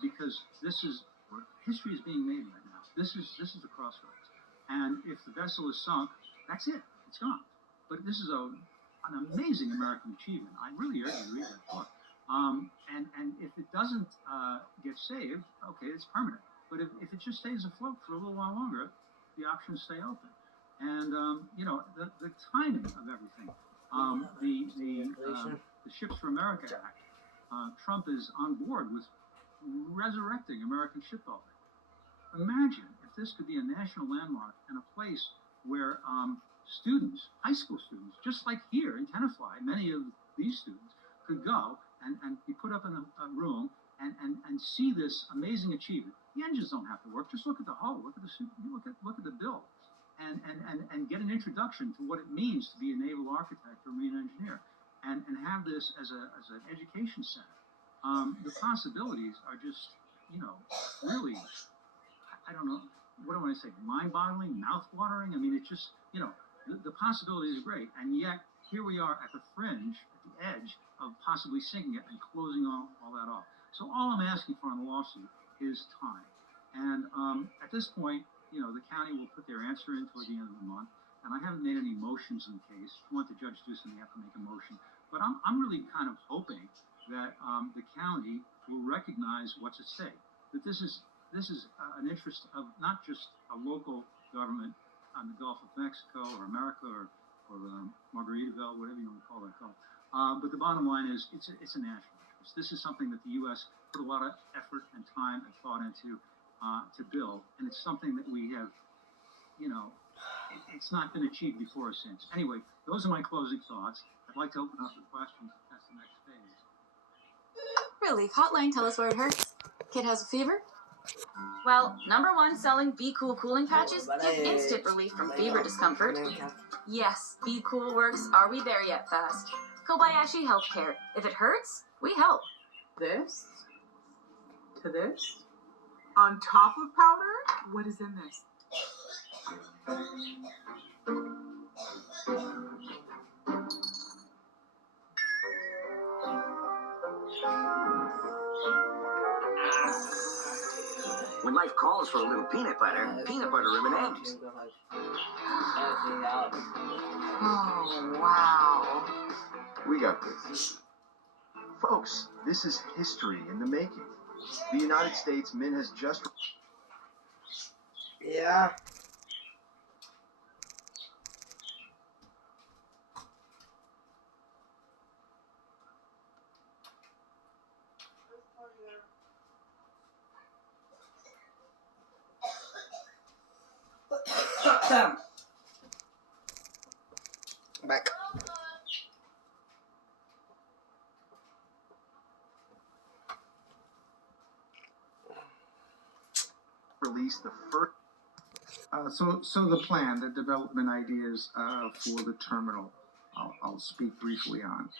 because history is being made right now. This is the crossroads, and if the vessel is sunk, that's it. It's gone. But this is an amazing American achievement. I really urge you to read that book. And if it doesn't get saved, okay, it's permanent. But if it just stays afloat for a little while longer, the options stay open. And the timing of everything. The Ships for America Act. Trump is on board with resurrecting American shipbuilding. Imagine if this could be a national landmark and a place where students, high school students, just like here in Tenafly, many of these students could go and be put up in a room and see this amazing achievement. The engines don't have to work. Just look at the hull. Look at the build, and get an introduction to what it means to be a naval architect or marine engineer, and have this as an education center. The possibilities are just really, I don't know, what do I want to say, mind-boggling, mouth-watering. I mean, it's just the possibilities are great, and yet here we are at the fringe, at the edge of possibly sinking it and closing all that off. So all I'm asking for in the lawsuit is time. And at this point, the county will put their answer in toward the end of the month. And I haven't made any motions in the case. If you want the judge to do something, you have to make a motion. But I'm really kind of hoping that the county will recognize what's at stake. That this is an interest of not just a local government on the Gulf of Mexico or America or Margaritaville, whatever you want to call that Gulf. But the bottom line is it's a national interest. This is something that the U.S. put a lot of effort and time and thought into to build, and it's something that we have, it's not been achieved before or since. Anyway, those are my closing thoughts. I'd like to open up the questions. That's the next phase. Relief Hotline, tell us where it hurts. Kid has a fever? Well, number one, selling Be Cool cooling patches give instant relief from fever discomfort. Yes, Be Cool works. Are we there yet, Fast? Kobayashi Healthcare. If it hurts, we help. This to this. On top of powder? What is in this? When life calls for a little peanut butter M&Ms. Oh, wow. We got this. Folks, this is history in the making. The United States Mint has just... Yeah. Back. Release the first. So the plan, the development ideas for the terminal, I'll speak briefly on.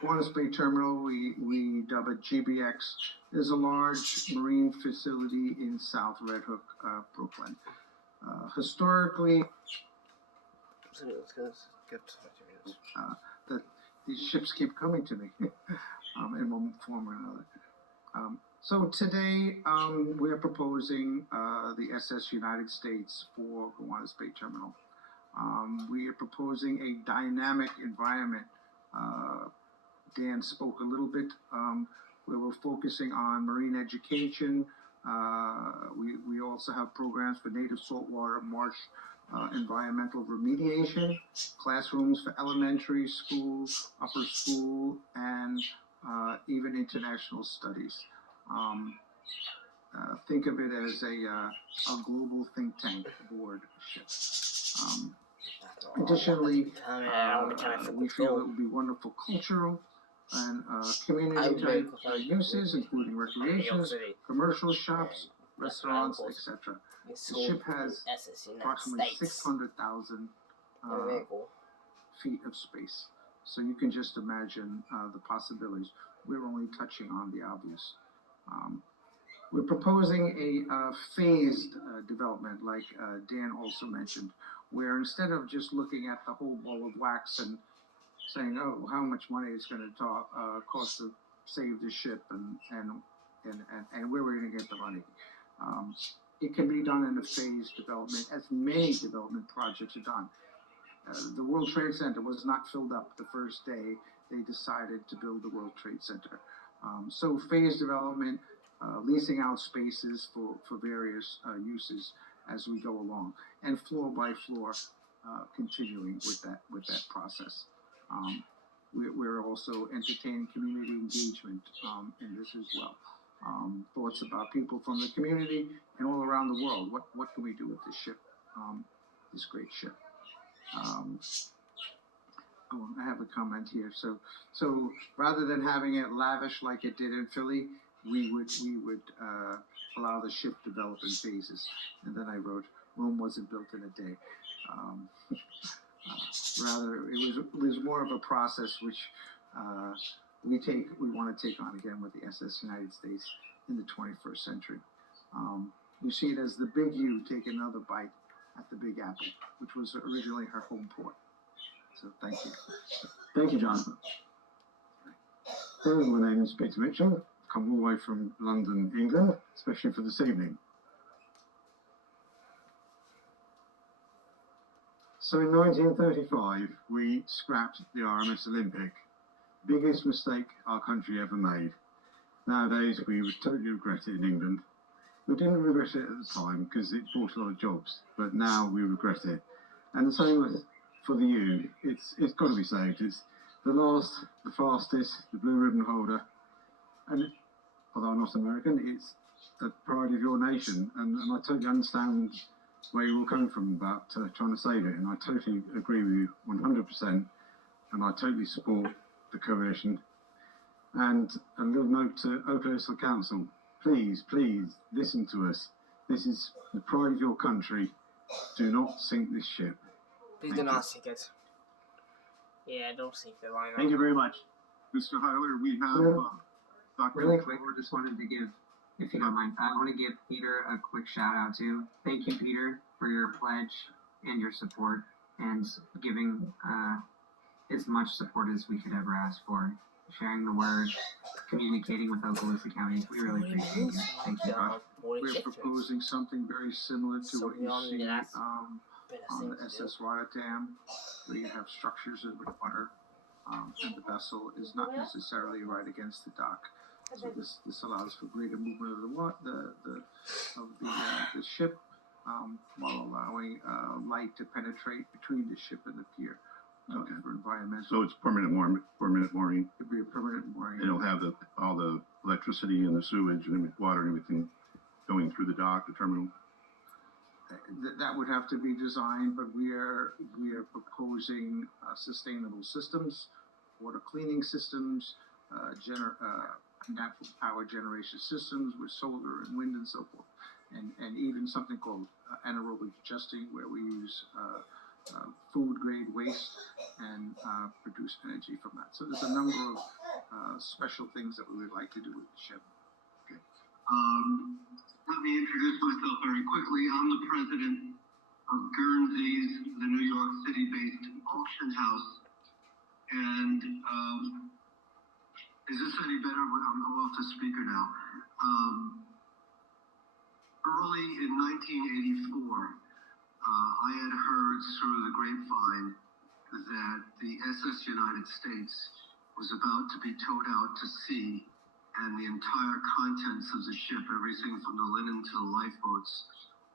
Kiwanis Bay Terminal, we dub it GBX, is a large marine facility in South Red Hook, Brooklyn. Historically, that these ships keep coming to me in one form or another. So today we are proposing the SS United States for Kiwanis Bay Terminal. We are proposing a dynamic environment. Dan spoke a little bit where we're focusing on marine education. We also have programs for native saltwater marsh environmental remediation, classrooms for elementary school, upper school, and even international studies. Think of it as a global think tank aboard a ship. Additionally, we feel it would be wonderful cultural and community type uses, including recreations, commercial shops, restaurants, etc. The ship has approximately 600,000 feet of space. So you can just imagine the possibilities. We're only touching on the obvious. We're proposing a phased development, like Dan also mentioned, where instead of just looking at the whole ball of wax and saying, oh, how much money it's going to cost to save the ship and and where we're going to get the money. It can be done in a phased development, as many development projects are done. The World Trade Center was not filled up the first day they decided to build the World Trade Center. So phased development, leasing out spaces for various uses as we go along, and floor by floor, continuing with that process. We're also entertaining community engagement in this as well. Thoughts about people from the community and all around the world. What can we do with this ship, this great ship? I have a comment here. So rather than having it lavish like it did in Philly, we would allow the ship to develop in phases. And then I wrote, Rome wasn't built in a day. Rather, it was more of a process which we want to take on again with the SS United States in the 21st century. You see it as the Big U take another bite at the Big Apple, which was originally her home port. So thank you. Thank you, John. Hello, my name is Peter Mitchell. I've come all the way from London, England, especially for this evening. So in 1935, we scrapped the RMS Olympic. Biggest mistake our country ever made. Nowadays, we would totally regret it in England. We didn't regret it at the time because it brought a lot of jobs, but now we regret it. And the same with for the U. It's got to be saved. It's the fastest, the blue ribbon holder. And although I'm not American, it's the pride of your nation. And I totally understand where you're all coming from about trying to save it. And I totally agree with you 100%. And I totally support the coalition. And a little note to Oakland Council. Please, please, listen to us. This is the pride of your country. Do not sink this ship. Please do not sink it. Yeah, don't sink the line. Thank you very much. Mr. Heiler, we have Dr. Really quick, I just wanted to give, if you don't mind, I want to give Peter a quick shout out too. Thank you, Peter, for your pledge and your support and giving as much support as we could ever ask for. Sharing the word, communicating with Okaloosa County. We really appreciate you. Thank you. We're proposing something very similar to what you see on the SS Rotterdam, where you have structures in the water, and the vessel is not necessarily right against the dock. So this allows for greater movement of the ship, while allowing light to penetrate between the ship and the pier. Okay. For environmental. So it's permanent mooring. It'd be a permanent mooring. It'll have all the electricity and the sewage and water and everything going through the dock, the terminal. That would have to be designed, but we are proposing sustainable systems, water cleaning systems, natural power generation systems with solar and wind and so forth, and even something called anaerobic digesting, where we use food grade waste and produce energy from that. So there's a number of special things that we would like to do with the ship. Okay. Let me introduce myself very quickly. I'm the president of Guernsey's, the New York City-based auction house. And is this any better? I'm off the speaker now. Early in 1984, I had heard through the grapevine that the SS United States was about to be towed out to sea, and the entire contents of the ship, everything from the linen to the lifeboats,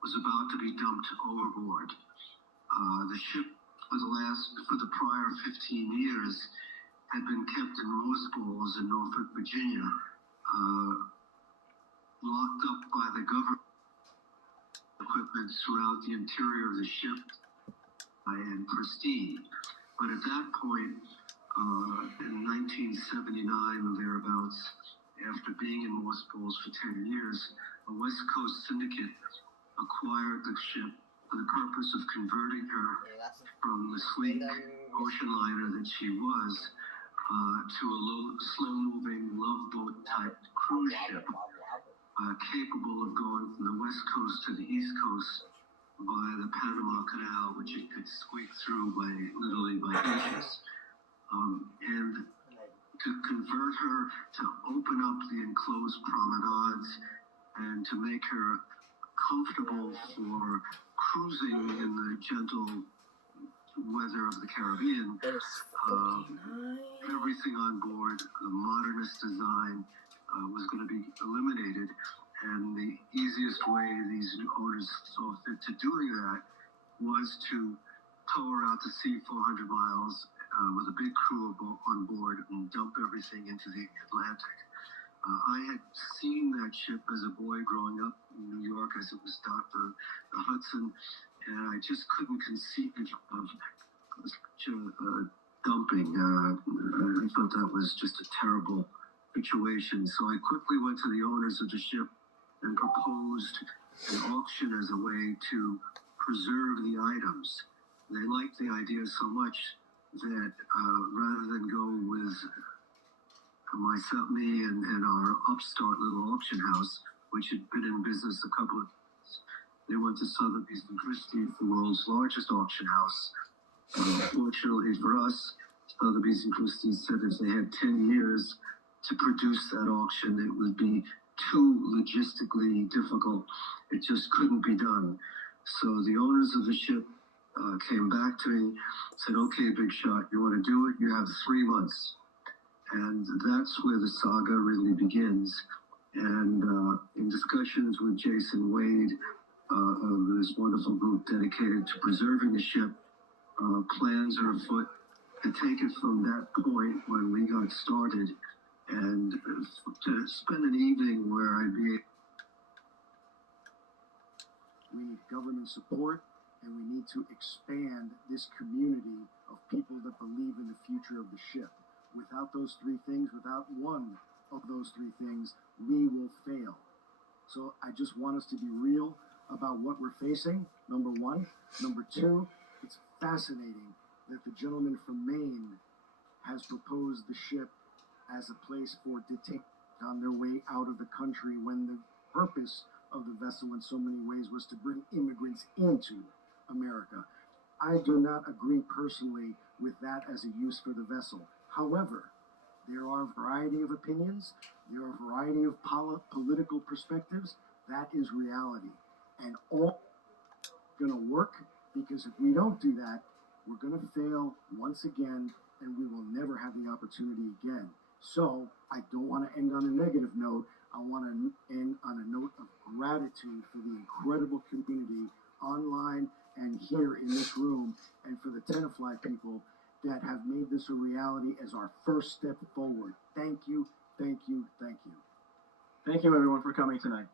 was about to be dumped overboard. The ship, for the prior 15 years, had been kept in mothballs in Norfolk, Virginia, locked up by the government. Equipment throughout the interior of the ship and pristine. But at that point, in 1979 or thereabouts, after being in mothballs for 10 years, a West Coast syndicate acquired the ship for the purpose of converting her from the sleek ocean liner that she was to a slow-moving love boat type cruise ship. Capable of going from the west coast to the east coast via the Panama Canal, which it could squeak through literally by inches. And to convert her, to open up the enclosed promenades, and to make her comfortable for cruising in the gentle weather of the Caribbean. Everything on board, the modernist design, was going to be eliminated, and the easiest way these new owners saw fit to doing that was to tow her out to sea 400 miles with a big crew on board and dump everything into the Atlantic. I had seen that ship as a boy growing up in New York as it was docked on the Hudson, and I just couldn't conceive of such a dumping. I thought that was just a terrible situation. So I quickly went to the owners of the ship and proposed an auction as a way to preserve the items. They liked the idea so much that rather than go with me and our upstart little auction house, which had been in business a couple of years, they went to Sotheby's and Christie's, the world's largest auction house. Fortunately for us, Sotheby's and Christie's said if they had 10 years to produce that auction, it would be too logistically difficult. It just couldn't be done. So the owners of the ship came back to me, said, okay, Big Shot, you want to do it? You have 3 months. And that's where the saga really begins. And in discussions with Jason Wade of this wonderful group dedicated to preserving the ship, plans are afoot to take it from that point when we got started and to spend an evening where I'd be. We need government support, and we need to expand this community of people that believe in the future of the ship. Without those 3 things, without one of those 3 things, we will fail. So I just want us to be real about what we're facing, number 1. Number 2, it's fascinating that the gentleman from Maine has proposed the ship as a place for detainees on their way out of the country, when the purpose of the vessel in so many ways was to bring immigrants into America. I do not agree personally with that as a use for the vessel. However, there are a variety of opinions, there are a variety of political perspectives. That is reality. And all going to work, because if we don't do that, we're going to fail once again, and we will never have the opportunity again. So I don't want to end on a negative note. I want to end on a note of gratitude for the incredible community online and here in this room, and for the Tenafly people that have made this a reality as our first step forward. Thank you, thank you, thank you. Thank you, everyone, for coming tonight.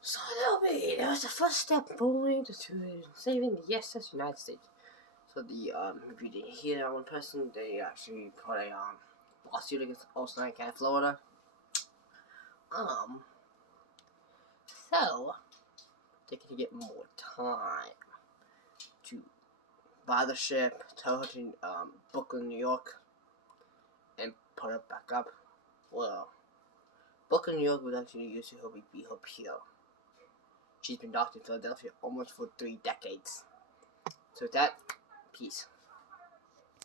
So that was the first step forward to saving the SS United States. So the if you didn't hear that one person, they actually put a lawsuit against Oceanica, Florida. So they can get more time to buy the ship, tow her to Brooklyn, New York, and put it back up. Well, Brooklyn, New York was actually used to be her pier. She's been docked in Philadelphia almost for 3 decades. So with that, peace.